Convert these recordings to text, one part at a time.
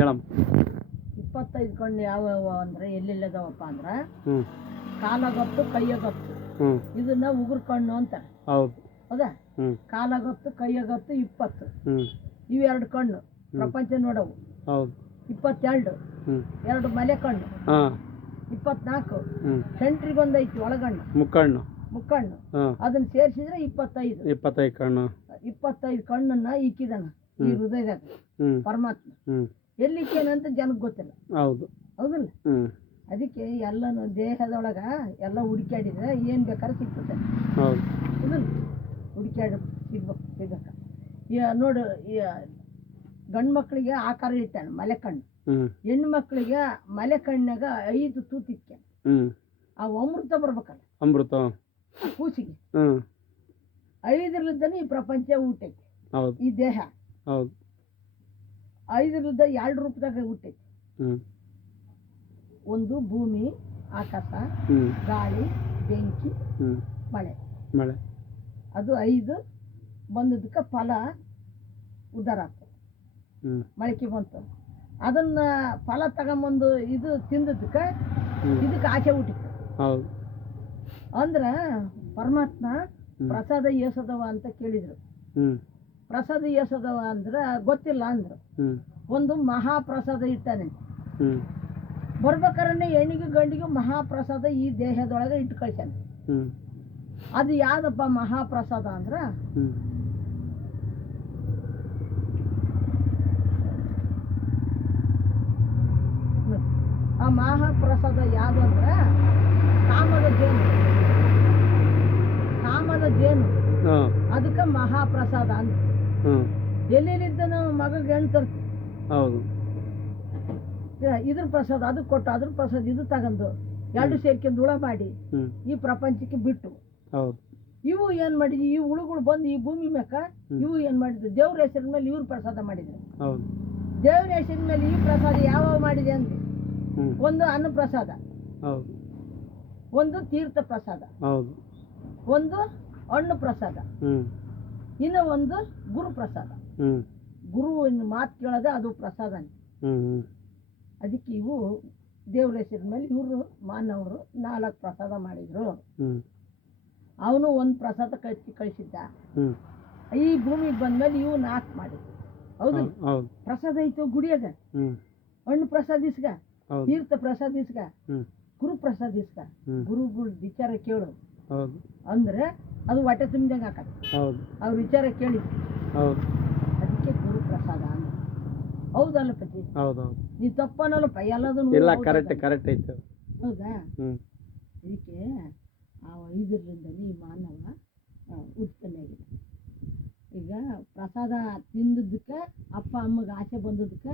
ಹೇಳಮ್ಮ. 25 ಕಣ್ಣು ಯಾವ್ಯಾವ ಅಂದ್ರೆ ಎಲ್ಲೆಲ್ಲದವಪ್ಪ ಅಂದ್ರೆ ಹ್ಞೂ ಕಾಲಾಗತ್ತು ಕೈಯಾಗತ್ತು. ಹ್ಞೂ ಇದನ್ನ ಉಗುರು ಕಣ್ಣು ಅಂತ. ಹೌದು. ಹೌದಾ? ಹ್ಞೂ ಕಾಲಾಗತ್ತು ಕೈಯಾಗತ್ತು 20. ಹ್ಞೂ ಇವೆರಡು ಕಣ್ಣು ಪ್ರಪಂಚ ನೋಡವು. ಹೌದು. 22 ಹ್ಞೂ 2 ಮಲೆ ಕಣ್ಣು. ಹಾಂ 24 ಹ್ಞೂ ಸೆಂಟ್ರಿಗೊಂದೈತಿ ಒಳಗಣ್ಣು ಮುಕ್ಕಣ್ಣು. ಮುಕ್ಕಣ್ಣು. ಹಾಂ ಅದನ್ನ ಸೇರಿಸಿದ್ರೆ 25. 25 ಕಣ್ಣು. 25 ಕಣ್ಣನ್ನ ಇಕ್ಕಿದಾನ ಈ ಹೃದಯದಾಗ ಹ್ಞೂ ಪರಮಾತ್ಮ. ಹ್ಞೂ ಎಲ್ಲಿಕ್ಕೇನಂತ ಜನಕ್ಕೆ ಗೊತ್ತಿಲ್ಲ. ಹೌದು. ಹೌದಿಲ್ಲ? ಹ್ಞೂ ಅದಕ್ಕೆ ಎಲ್ಲನೂ ದೇಹದೊಳಗೆ ಎಲ್ಲ ಹುಡುಕ್ಯಾಡಿದ್ರೆ ಏನು ಬೇಕಾದ್ರೆ ಸಿಗ್ತದೆ. ಹೌದು. ಹೌದಿಲ್ಲ? ಹುಡುಕ್ಯಾಡಿ ಸಿಗ್ಬೇಕು. ಈಗ ನೋಡು, ಈ ಗಂಡು ಮಕ್ಕಳಿಗೆ ಆಕಾರ ಇಟ್ಟಾನೆ ಮಲೆ ಕಣ್ಣು. ಹೆಣ್ಣು ಮಕ್ಕಳಿಗೆ ಮಲೆ ಕಣ್ಣಾಗ 5 ತೂತಿಕ್ಕೆ ಆ ಅಮೃತ ಬರ್ಬೇಕಲ್ಲ, ಅಮೃತ ಆ ಕೂಸಿಗೆ 5ರಿಂದನೇ ಈ ಪ್ರಪಂಚ ಹುಟ್ಟೈತಿ. ಹೌದು. ಈ ದೇಹ ಹೌದು 5ರಿಂದ 2 ರೂಪದಾಗ ಹುಟ್ಟೈತಿ. ಒಂದು ಭೂಮಿ, ಆಕಾಶ, ಗಾಳಿ, ಬೆಂಕಿ, ಮಳೆ. ಮಳೆ ಅದು 5 ಬಂದದಕ್ಕೆ ಫಲ ಉದ್ಧಾರ ಆಗ್ತದೆ. ಮೊಳಕೆ ಬಂತು, ಅದನ್ನ ಫಲ ತಗೊಂಬಂದು ಇದು ತಿಂದದಕ್ಕೆ ಇದಕ್ಕೆ ಆಚೆ ಹುಟ್ಟಿತ್ತು. ಹೌದು. ಅಂದ್ರೆ ಪರಮಾತ್ಮ ಪ್ರಸಾದ ಏಸದವ ಅಂತ ಕೇಳಿದ್ರು. ಪ್ರಸಾದ ಏಸದವ ಅಂದ್ರೆ ಗೊತ್ತಿಲ್ಲ ಅಂದ್ರು. ಒಂದು ಮಹಾಪ್ರಸಾದ ಇಟ್ಟಾನೆ. ಬರ್ಬೇಕಾದ್ರೆ ಹೆಣ್ಣಿಗೆ ಗಂಡಿಗೆ ಮಹಾಪ್ರಸಾದ ಈ ದೇಹದೊಳಗೆ ಇಟ್ಟು ಕಳ್ಸ್ಯಾನೆ. ಅದು ಯಾವ್ದಪ್ಪ ಮಹಾಪ್ರಸಾದ ಅಂದ್ರ ಆ ಮಹಾಪ್ರಸಾದ ಯಾವ್ದು ಅಂದ್ರೆ ಕಾಮದ ಜೇನು. ಕಾಮದ ಜೇನು ಅದಕ್ಕೆ ಮಹಾಪ್ರಸಾದ ಅಂತ. ಎಲ್ಲೆಲ್ಲಿದ್ದ ನಾವು ಮಗಗೆ ಹೆಣ್ಣು ತರ್ತೀವಿ. ಹೌದು. ಇದ್ರ ಪ್ರಸಾದ ಅದಕ್ಕೆ ಕೊಟ್ಟು ಅದ್ರ ಪ್ರಸಾದ ಇದು ತಗೊಂಡು 2 ಸೇರ್ಕೊಂಡು ಹುಳ ಮಾಡಿ ಈ ಪ್ರಪಂಚಕ್ಕೆ ಬಿಟ್ಟು ಇವು ಏನ್ ಮಾಡಿದ್ವಿ, ಈ ಹುಳುಗಳು ಬಂದು ಈ ಭೂಮಿ ಮೇಕ ಇವು ಏನ್ ಮಾಡಿದ್ರು, ದೇವ್ರ ಹೆಸರಿನ ಮೇಲೆ ಇವ್ರು ಪ್ರಸಾದ ಮಾಡಿದ್ರು. ದೇವ್ರ ಹೆಸರಿನ ಮೇಲೆ ಈ ಪ್ರಸಾದ ಯಾವ ಮಾಡಿದೆ ಅಂದ್ರೆ ಒಂದು ಅನ್ನ ಪ್ರಸಾದ, ಒಂದು ತೀರ್ಥ ಪ್ರಸಾದ, ಒಂದು ಹಣ್ಣು ಪ್ರಸಾದ, ಇನ್ನು ಒಂದು ಗುರು ಪ್ರಸಾದ. ಗುರುವಿನ ಮಾತು ಕೇಳದೆ ಅದು ಪ್ರಸಾದ. ಅದಕ್ಕೆ ಇವು ದೇವ್ರ ಹೆಸರಿನ ಮೇಲೆ ಇವರು ಮಾನವರು 4 ಪ್ರಸಾದ ಮಾಡಿದ್ರು. ಅವನು ಒಂದು ಪ್ರಸಾದ ಕಳಿಸಿದ್ದ. ಈ ಭೂಮಿಗೆ ಬಂದ್ಮೇಲೆ ಇವು 4 ಮಾಡಿದ್ರು. ಹೌದು. ಪ್ರಸಾದ ಐತು ಗುಡಿಯಾಗ, ಹಣ್ಣು ಪ್ರಸಾದ ಇಸ್ಗ, ತೀರ್ಥ ಪ್ರಸಾದ ಇಸ್ಗ, ಗುರು ಪ್ರಸಾದ ಇಸ್ಗ. ಗುರುಗಳ ವಿಚಾರ ಕೇಳು ಅಂದ್ರೆ ಅದು ಹೊಟ್ಟೆ ತುಂಬಿದಂಗೆ ಹಾಕತ್ತೆ. ಅವ್ರ ವಿಚಾರ ಕೇಳಿ ಅದಕ್ಕೆ ಗುರು ಪ್ರಸಾದ ಅಂದ್ರೆ. ಹೌದಲ್ಲ ಪತಿ? ನೀ ತಪ್ಪನಲ್ಲಪ್ಪ, ಎಲ್ಲದನ್ನು ಇಲ್ಲ. ಕರೆಕ್ಟ್ ಐತೆ. ಹೌದಾ? ಅದಕ್ಕೆ ಆ 5ರಿಂದಲೇ ಈ ಮಾನವ ಉತ್ಪನ್ನ ಆಗಿದೆ. ಈಗ ಪ್ರಸಾದ ತಿಂದದ್ದಕ್ಕೆ, ಅಪ್ಪ ಅಮ್ಮಗೆ ಆಸೆ ಬಂದದಕ್ಕೆ,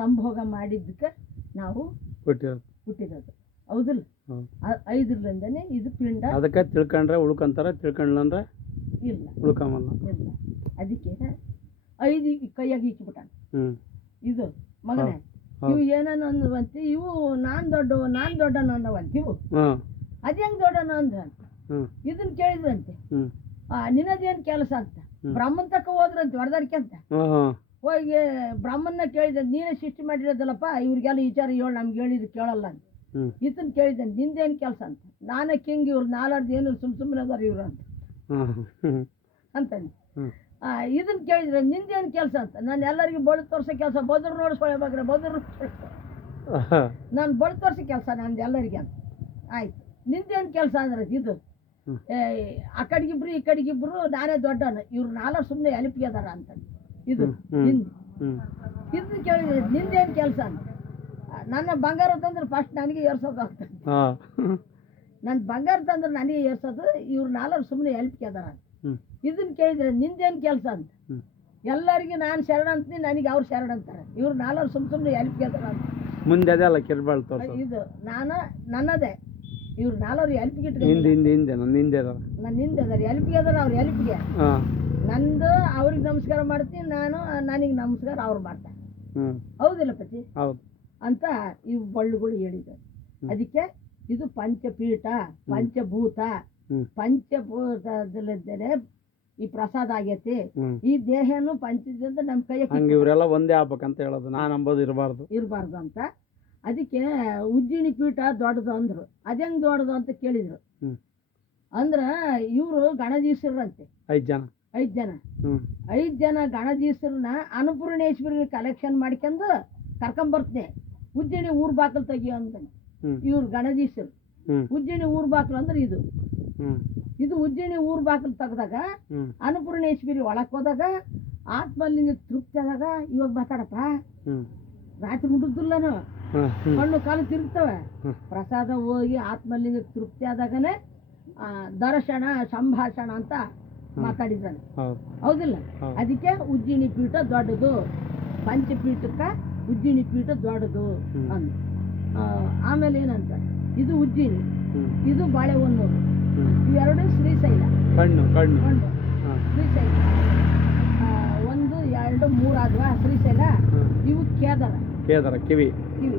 ಸಂಭೋಗ ಮಾಡಿದ್ದಕ್ಕೆ ನಾವು ಹುಟ್ಟಿರೋದು. ಹೌದಿಲ್ಲ? 5ರಿಂದನೇ ಇದು ಪಿಂಡ. ಅದಕ್ಕೆ ತಿಳ್ಕೊಂಡ್ರೆ ಉಳ್ಕೊಂತಾರ, ತಿಳ್ಕೊಂಡ್ಲಂದ್ರೆ ಇಲ್ಲ ಉಳ್ಕೊಂಬಲ್ಲ. ಇಲ್ಲ. ಅದಕ್ಕೆ 5 ಕೈಯಾಗಿ ಇಕ್ಕಿಬಿಟ್ಟ. ಇದು ಮಗನೇ, ಇವು ಏನೇನು ಅಂದ್ವಂತೆ, ಇವು ನಾನ್ ದೊಡ್ಡ ಅನ್ನವಂತೆ. ಇವು ಅದೇಂಗ್ ದೊಡ್ಡನ ಅಂದ್ರ ಇದನ್ನ ಕೇಳಿದ್ರಂತೆ. ನಿನ್ನದೇನು ಕೆಲಸ ಅಂತ ಬ್ರಾಹ್ಮಣ ತಕ್ಕ ಹೋದ್ರಂತೆ ಹೊಡೆದಾರಿಕೆ ಅಂತ. ಹೋಗಿ ಬ್ರಾಹ್ಮಣನ ಕೇಳಿದ, ನೀನೇ ಸೃಷ್ಟಿ ಮಾಡಿರೋದಲ್ಲಪ್ಪ, ಇವ್ರಿಗೆಲ್ಲ ವಿಚಾರ ಹೇಳಿ, ನಮ್ಗೆ ಹೇಳಿದ್ರು ಕೇಳಲ್ಲ ಅಂತ. ಇದನ್ನ ಕೇಳಿದ್ದೇನೆ, ನಿಂದೇನು ಕೆಲಸ ಅಂತ. ನಾನೇ ಕಿಂಗ್, ಇವ್ರು 4 ಏನು ಸುಮ್ಮನೆ ಅದಾರ ಇವ್ರು ಅಂತ ಅಂತಾನೆ. ಇದನ್ನ ಕೇಳಿದ್ರೆ ನಿಂದೇನು ಕೆಲಸ ಅಂತ. ನಾನು ಎಲ್ಲರಿಗೂ ಬಳ್ದು ತೋರ್ಸೋ ಕೆಲಸ, ಬದ್ರು ನೋಡಿಸ್ಕೊಳ್ಬೇಕ್ರೆ ಬದ್ರು ನಾನು ಬಳ್ದು ತೋರ್ಸೋ ಕೆಲಸ ನಂದು ಎಲ್ಲರಿಗೆ ಅಂತ. ಆಯ್ತು, ನಿಂದೇನು ಕೆಲಸ ಅಂದ್ರೆ ಇದು ಆ ಕಡೆಗಿಬ್ರು ಈ ಕಡೆಗಿಬ್ರು ನಾನೇ ದೊಡ್ಡವನು, ಇವ್ರು 4 ಸುಮ್ಮನೆ ಎಲಿಪಿಗೆ ಅದಾರ ಅಂತ. ಇದು ಹಿಂದೆ ಇದನ್ನ ಕೇಳಿದ್ರೆ ನಿಂದೇನು ಕೆಲಸ ಅಂತ. ನನ್ನ ಬಂಗಾರ ತಂದ್ರೆ ಫಸ್ಟ್ ನನಗೆ ಏರ್ಸೋದಾಗ್ತದೆ. ನನ್ನ ಬಂಗಾರ ತಂದ್ರೆ ನನಗೆ ಏರ್ಸೋದು, ಇವ್ರು 4 ಸುಮ್ಮನೆ ಎಲಿಪಿಗೆ ಅದಾರ ಅಂತ. ಇದನ್ನ ಕೇಳಿದ್ರೆ ನಿಂದೇನು ಕೆಲಸ ಅಂತ. ಎಲ್ಲರಿಗೂ ನಾನು ಶರಣ ಅಂತೀನಿ, ನನಗೆ ಅವ್ರು ಶರಣ ಅಂತಾರೆ. ಇವ್ರು 4 ಸುಮ್ಮನೆ ಎಲ್ಪಿಗೆ ಅದಾರ ಅಂತ. ಮುಂದೆ ಅದಲ್ಲ ಕಿರ್ಬಾಳ್ ತೋರ್ಸೋದು. ಇದು ನನ್ನದೇ. ಇವ್ರು 4 ಎಲ್ಪಿಗೆ ನನ್ನ ಹಿಂದೆ ಅದಾರ, ಎಲ್ಪಿಗೆ ಅದಾರ. ಅವ್ರು ಎಲ್ಪಿಗೆ ನಂದು ಅವ್ರಿಗೆ ನಮಸ್ಕಾರ ಮಾಡ್ತೀನಿ, ನಾನು ನನಗೆ ನಮಸ್ಕಾರ ಅವ್ರು ಮಾಡ್ತಾರೆ. ಹೌದಿಲ್ಲ ಪತಿ? ಅಂತ ಇವು ಬಳ್ಳುಗಳು ಹೇಳಿದ್ದಾರೆ. ಅದಕ್ಕೆ ಇದು ಪಂಚಪೀಠ, ಪಂಚಭೂತ. ಪಂಚಭೂತದಲ್ಲಿದ್ದರೆ ಈ ಪ್ರಸಾದ ಆಗೈತಿ, ಹ್ಮ್ ಈ ದೇಹನು ಪಂಚದಿಂದ ನಮ್ಮ ಕೈಯ ಹಂಗೆ ಇವರೆಲ್ಲ ಒಂದೇ ಆಗ್ಬೇಕಂತ ಹೇಳೋದು, ನಾನು ಅಂಬೋದು ಇರಬಾರ್ದು. ಇರಬಾರ್ದು ಅಂತ. ಅದಕ್ಕೆ ಉಜ್ಜಿನಿ ಪೀಠ ದೊಡ್ಡದು ಅಂದ್ರು. ಅದೇಂಗ್ ದೊಡ್ಡದು ಅಂತ ಕೇಳಿದ್ರು. ಹ್ಮ್ ಅಂದ್ರೆ ಇವರು ಗಣಜೀಸರಂತೆ 5 ಜನ. 5 ಜನ ಹ್ಮ್ 5 ಜನ ಗಣಜೀಸರನ್ನ ಅನ್ನಪೂರ್ಣೇಶ್ವರಿ ಕಲೆಕ್ಷನ್ ಮಾಡ್ಕೊಂಡು ಕರ್ಕೊಂಬರ್ತನೆ. ಉಜ್ಜಿನಿ ಊರ್ ಬಾಕಲ್ ತೆಗಿಯೋ ಅಂತ ಹ್ಮ್ ಇವ್ರು ಗಣಜೀಸರು. ಹ್ಮ್ ಉಜ್ಜಿನಿ ಊರ್ ಬಾಕಲು ಅಂದ್ರೆ ಇದು ಹ್ಮ್ ಇದು ಉಜ್ಜಿನಿ ಊರ್ ಬಾಕಲು ತೆಗ್ದಾಗ ಹ್ಮ್ ಅನ್ನಪೂರ್ಣೇಶ್ವರಿ ಒಳಕ್ ಹೋದಾಗ ಆತ್ಮಲಿಂಗ ತೃಪ್ತಿ ಆದಾಗ ಇವಾಗ ಮಾತಾಡಪ್ಪ ಹ್ಮ್ ರಾತ್ರಿ ಹುಡುಗ್ದಿಲ್ಲನು ಹ್ಮ್ ಕಣ್ಣು ಕಾಲು ತಿರುಗ್ತವೆ. ಹ್ಮ್. ಪ್ರಸಾದ ಹೋಗಿ ಆತ್ಮಲಿಂಗ ತೃಪ್ತಿ ಆದಾಗನೇ ದರ್ಶನ ಸಂಭಾಷಣ ಅಂತ ಮಾತಾಡಿದ್ದಾನೆ. ಹೌದು ಹೌದಿಲ್ಲ? ಹೌದು. ಅದಕ್ಕೆ ಉಜ್ಜಿನಿ ಪೀಠ ದೊಡ್ಡದು, ಪಂಚಪೀಠಕ್ಕೆ ಉಜ್ಜಿನಿ ಪೀಠ ದೊಡ್ಡದು ಹ್ಮ್. ಅಂದ. ಆಮೇಲೆ ಏನಂತ, ಇದು ಉಜ್ಜಿನಿ, ಹ್ಮ್ ಇದು ಬಾಳೆಹೊನ್ನೂರು, ಹ್ಮ್ ಇವೆರಡು ಶ್ರೀಶೈಲ. ಕಣ್ಣು ಕಣ್ಣು ಕೊಂಡು ಹಾಂ ಶ್ರೀಶೈಲ 1 2 3 ಆದ್ವಾ ಶ್ರೀಶೈಲ. ಹ್ಮ್ ಇವು ಕೇದಾರ ಕೇದಾರ ಕಿವಿ ಕಿವಿ.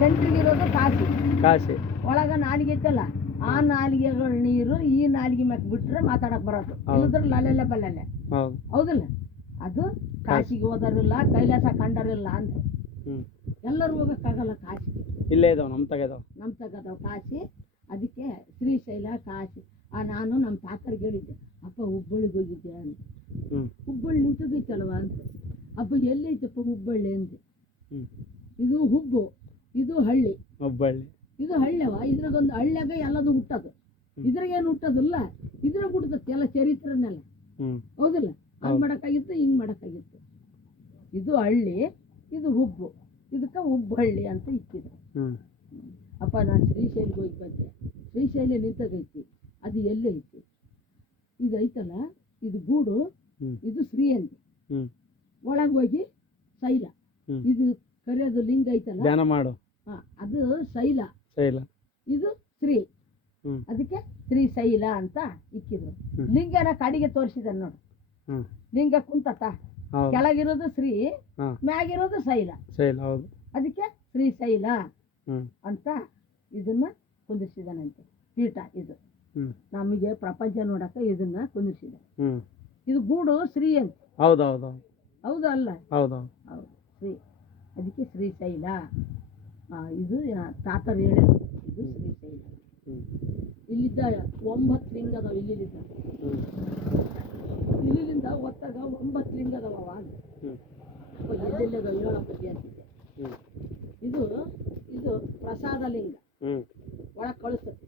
ಸೆಂಟ್ರಿಗಿರೋದು ಕಾಶಿ. ಕಾಶಿ ಒಳಗ ನಾಲಿಗೆ ಐತಲ್ಲ, ಆ ನಾಲಿಗೆಗಳ ನೀರು ಈ ನಾಲಿಗೆ ಮ್ಯಾಕ್ ಬಿಟ್ರೆ ಮಾತಾಡಕ್ ಬರೋದು. ಹೌದು. ಇಲ್ಲದ್ರೆ ಲಲ್ಲೆಲ್ಲ ಬಲ್ಲೆಲ್ಲ. ಹೌದು ಹೌದಿಲ್ಲ? ಅದು ಕಾಶಿಗೆ ಹೋದರಿಲ್ಲ, ಕೈಲಾಸ ಕಂಡರಿಲ್ಲ ಅಂತ. ಹ್ಮ್ ಎಲ್ಲರೂ ಹೋಗಕ್ಕಾಗಲ್ಲ ಕಾಶಿಗೆ. ಇಲ್ಲೇ ಇದಾವೆ ನಮ್ಮ ತಗದಾವ. ನಮ್ಮ ತಗದವ್ ಕಾಶಿ. ಅದಕ್ಕೆ ಶ್ರೀಶೈಲ ಕಾಶಿ. ನಾನು ನಮ್ಮ ತಾತರಿಗೆ ಹೇಳಿದ್ದೆ, ಅಪ್ಪ ಹುಬ್ಬಳ್ಳಿಗೆ ಹೋಗಿದ್ದೆ ಅಂತ. ಹ್ಮ್ ಹುಬ್ಬಳ್ಳಿ ನಿಂತೋಗೈತಲ್ವ ಅಂತ. ಅಪ್ಪ ಎಲ್ಲೈತಪ್ಪ ಹುಬ್ಬಳ್ಳಿ ಅಂತ. ಹ್ಮ್ ಇದು ಹುಬ್ಬು, ಇದು ಹಳ್ಳಿ. ಹುಬ್ಬಳ್ಳಿ ಇದು ಹಳ್ಳಿವ. ಇದ್ರಾಗೊಂದು ಹಳ್ಳಿಯಾಗ ಎಲ್ಲದು ಹುಟ್ಟದು. ಇದ್ರಾಗೇನು ಹುಟ್ಟೋದಿಲ್ಲ, ಇದ್ರಾಗ ಹುಟ್ಟದತ್ತೆ ಎಲ್ಲ ಚರಿತ್ರೆನೆಲ್ಲ. ಹ್ಮ್ ಹೌದಿಲ್ಲ? ಹಂಗೆ ಮಾಡೋಕ್ಕಾಗಿತ್ತು, ಹಿಂಗೆ ಮಾಡೋಕ್ಕಾಗಿತ್ತು. ಇದು ಹಳ್ಳಿ, ಇದು ಹುಬ್ಬು. ಇದಕ್ಕೆ ಹುಬ್ಬಳ್ಳಿ ಅಂತ ಇಕ್ಕಿದ್ರು. ಹ್ಮ್ ಅಪ್ಪ ನಾನು ಶ್ರೀಶೈಲಿಗೆ ಹೋಗಿ ಬಂದೆ. ಶ್ರೀಶೈಲ ನಿಂತಾಗೈತಿ, ಅದು ಎಲ್ಲೇ ಐತಿ? ಇದು ಐತಲ್ಲ, ಇದು ಗೂಡು, ಹ್ಮ್ ಇದು ಶ್ರೀ ಅಂತ. ಹ್ಮ್ ಒಳಗೆ ಹೋಗಿ ಶೈಲ. ಹ್ಮ್ ಇದು ಕರೆಯೋದು ಲಿಂಗ ಐತಲ್ಲ, ಧ್ಯಾನ ಮಾಡು. ಅದು ಶೈಲ. ಶೈಲ. ಇದು ಶ್ರೀ. ಹ್ಮ್ ಅದಕ್ಕೆ ಶ್ರೀಶೈಲ ಅಂತ ಇಕ್ಕಿದ್ರು. ಹ್ಮ್. ಲಿಂಗನ ಕಡಿಗೆ ತೋರಿಸಿದ ನೋಡು. ಹ್ಮ್ ಲಿಂಗ ಕುಂತತ, ಹೌದು ಕೆಳಗಿರೋದು ಶ್ರೀ, ಹಾ ಮ್ಯಾಗಿರೋದು ಶೈಲ. ಶೈಲ ಹೌದು. ಅದಕ್ಕೆ ಶ್ರೀಶೈಲ ಹ್ಮ್ ಅಂತ ಇದನ್ನ ಕುಂದಿರ್ಸಿದಾನಂತೆ ಪೀಠ. ಇದು ಹ್ಮ್ ನಮಗೆ ಪ್ರಪಂಚ ನೋಡಕ್ಕೆ ಇದನ್ನ ಕುಂದಿರ್ಸಿದ. ಹ್ಮ್ ಇದು ಗೂಡು ಶ್ರೀ ಅಂತ. ಹೌದು ಹೌದು ಹೌದು ಹೌದು ಅಲ್ಲ? ಹೌದು ಹೌದು ಶ್ರೀ. ಅದಕ್ಕೆ ಶ್ರೀಶೈಲ. ಇದು ತಾತರು ಹೇಳಿದ್ರು, ಇದು ಶ್ರೀಶೈಲ. ಹ್ಮ್ ಇಲ್ಲಿದ್ದ 9 ಲಿಂಗ ಅದಾವ. ಇಲ್ಲಿದ್ದ ಹ್ಮ್ ಇಲ್ಲಿಂದ ಒತ್ತಾಗ 9 ಲಿಂಗ ಅದಾವ. ಅವಾಗ ಹ್ಮ್ ಎಲ್ಲೆಲ್ಲದ ಹೇಳಪ್ಪಿ ಅಂತಿದ್ದೆ. ಹ್ಮ್ ಇದು ಇದು ಪ್ರಸಾದ ಲಿಂಗ. ಹ್ಮ್ ಒಳಗೆ ಕಳಿಸ್ತದೆ.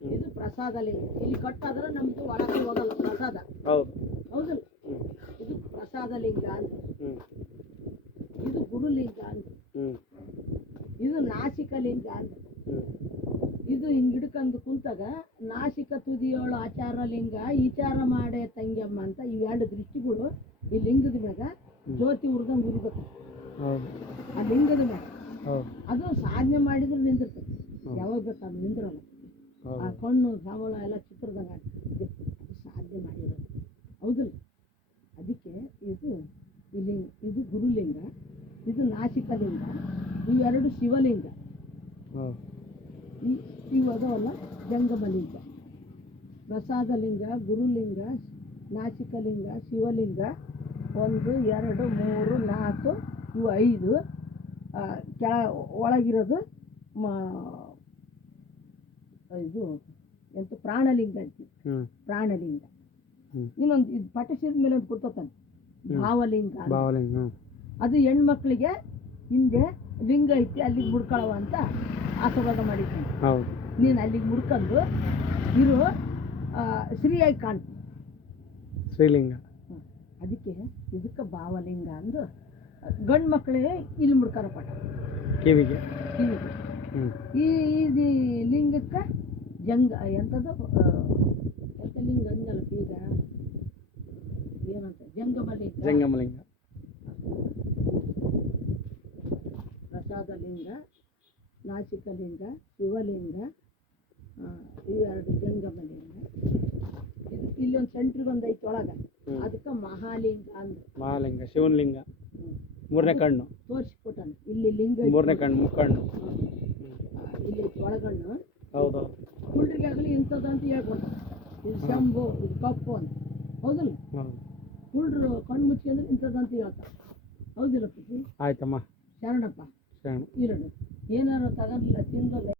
ಹ್ಮ್. ಇದು ಪ್ರಸಾದ ಲಿಂಗ. ಇಲ್ಲಿ ಕಟ್ಟಾದ್ರೆ ನಮ್ದು ಒಳಗೆ ಹೋಗಲ್ಲ ಪ್ರಸಾದ. ಹೌದು. ಹೌದಲ್ಲ? ಹ್ಮ್ ಇದು ಪ್ರಸಾದ ಲಿಂಗ ಅಂತ. ಹ್ಮ್ ಇದು ಗುರುಲಿಂಗ ಅಂತ. ಹ್ಮ್ ಇದು ನಾಸಿಕ ಲಿಂಗ ಅಂತ. ಹ್ಮ್ ಇದು ಹಿಂಗ್ ಹಿಡ್ಕೊಂಡು ಕುಂತಾಗ ನಾಸಿಕ ತುದಿಯೋಳು ಆಚಾರ ಲಿಂಗ, ವಿಚಾರ ಮಾಡೇ ತಂಗ್ಯಮ್ಮ ಅಂತ ಇವೆರಡು ದೃಷ್ಟಿಗಳು ಈ ಲಿಂಗದ ಮ್ಯಾಗ ಜ್ಯೋತಿ ಉರ್ದಂಗೆ ಉರಿಬೇಕು. ಹೌದು ಆ ಲಿಂಗದ ಮ್ಯಾಗ ಹೌದು ಅದು ಸಾಧನೆ ಮಾಡಿದ್ರೆ ನಿಂದಿರ್ತದೆ. ಹೌದು. ಯಾವಾಗ ಬೇಕಾದ್ರೆ ನಿಂದ್ರಲ್ಲ. ಆ ಹೌದು ಕಣ್ಣು ಸಾವಳ ಎಲ್ಲ ಚಿತ್ರದಾಗ ಅದು ಸಾಧನೆ ಮಾಡಿರೋದು. ಹೌದಿಲ್ಲ? ಅದಕ್ಕೆ ಇದು ಇಲ್ಲಿ ಇದು ಗುರುಲಿಂಗ, ಇದು ನಾಸಿಕಲಿಂಗ, ಇವೆರಡು ಶಿವಲಿಂಗ. ಹೌದು ಇವು ಅದವಲ್ಲ ಜಂಗಮಲಿಂಗ. ಪ್ರಸಾದಲಿಂಗ, ಗುರುಲಿಂಗ, ನಾಸಿಕಲಿಂಗ, ಶಿವಲಿಂಗ 1 2 3 4 ಇವು 5. ಒಳಗಿರೋದು ಇದು ಎಂತ ಪ್ರಾಣಲಿಂಗ ಅಂತೀವಿ. ಹ್ಮ್ ಪ್ರಾಣಲಿಂಗ. ಹ್ಮ್. ಇನ್ನೊಂದು ಇದು ಪಟಶಿರದ ಮೇಲೆ ಒಂದು ಕೂತತಾನೆ ಭಾವಲಿಂಗ ಅಂತ. ಭಾವಲಿಂಗ. ಹ್ಮ್ ಅದು ಹೆಣ್ಮಕ್ಳಿಗೆ ಹಿಂದೆ ಲಿಂಗ ಐತಿ ಅಲ್ಲಿಗೆ ಮುಡ್ಕೊಳವ ಅಂತ ಆಶೀರ್ವಾದ ಮಾಡಿದ್ದೀನಿ. ಹೌದು ನೀನು ಅಲ್ಲಿಗೆ ಮುಡ್ಕೊಂಡು ಇರು, ಸ್ತ್ರೀಯಾಗಿ ಕಾಣ್ತೀನಿ. ಶ್ರೀಲಿಂಗ. ಅದಕ್ಕೆ ಇದಕ್ಕೆ ಭಾವಲಿಂಗ ಅಂದು ಗಂಡು ಮಕ್ಕಳಿಗೆ ಇಲ್ಲಿ ಮುಡ್ಕಾರ ಪಟ ಕಿವಿಗೆ. ಕಿವಿಗೆ. ಹ್ಮ್ ಈ ಲಿಂಗಕ್ಕೆ ಜಂಗ ಎಂಥದ್ದು ಎಂಥ ಲಿಂಗ ಅಂದಲ್ಲ ಈಗ ಏನಂತ ಜಂಗಮಲಿಂಗ. ಜಂಗಮಲಿಂಗ. ಪ್ರಸಾದಲಿಂಗ, ನಾಸಿಕಲಿಂಗ, ಶಿವಲಿಂಗ, ಇವೆರಡು ಜಂಗಮಲಿಂಗ. ಇದು ಇಲ್ಲೊಂದು ಸೆಂಟ್ರಿಗೆ ಒಂದು ಐತಿ ಒಳಗೆ, ಅದಕ್ಕೆ ಮಹಾಲಿಂಗ ಅಂದ. ಮಹಾಲಿಂಗ ಶಿವಲಿಂಗ. 3ನೇ ಕಣ್ಣು ತೋರಿಸ್ಕೊಟ್ಟಾನ. ಇಲ್ಲಿ ಲಿಂಗ 3ನೇ ಕಣ್ಣು ಮುಕ್ಕಣ್ಣು. ಇಲ್ಲಿ ಒಳಗಣ್ಣು. ಹೌದು ಕುಳ್ರಿಗೆ ಆಗಲಿ ಇಂಥದ್ದು ಅಂತ ಹೇಳ್ಕೊಟ್ಟ. ಇದು ಶಂಭು, ಇದು ಕಪ್ಪು ಅಂತ. ಹೌದಲ್ಲ ಹೌದು. ಕುಳ್ರು ಕಣ್ಣು ಮುಚ್ಕೊಂಡ್ರೆ ಇಂಥದ್ದಂತ ಹೇಳ್ತಾರೆ. ಹೌದಿಲ್ಲ ಪುಟ್ಟಿ? ಆಯ್ತಮ್ಮ. ಶರಣಪ್ಪ ಶರಣ. ಇರೋಣ ಏನಾರು ತಗೊಂಡಿಲ್ಲ ತಿಂದಲ್ಲ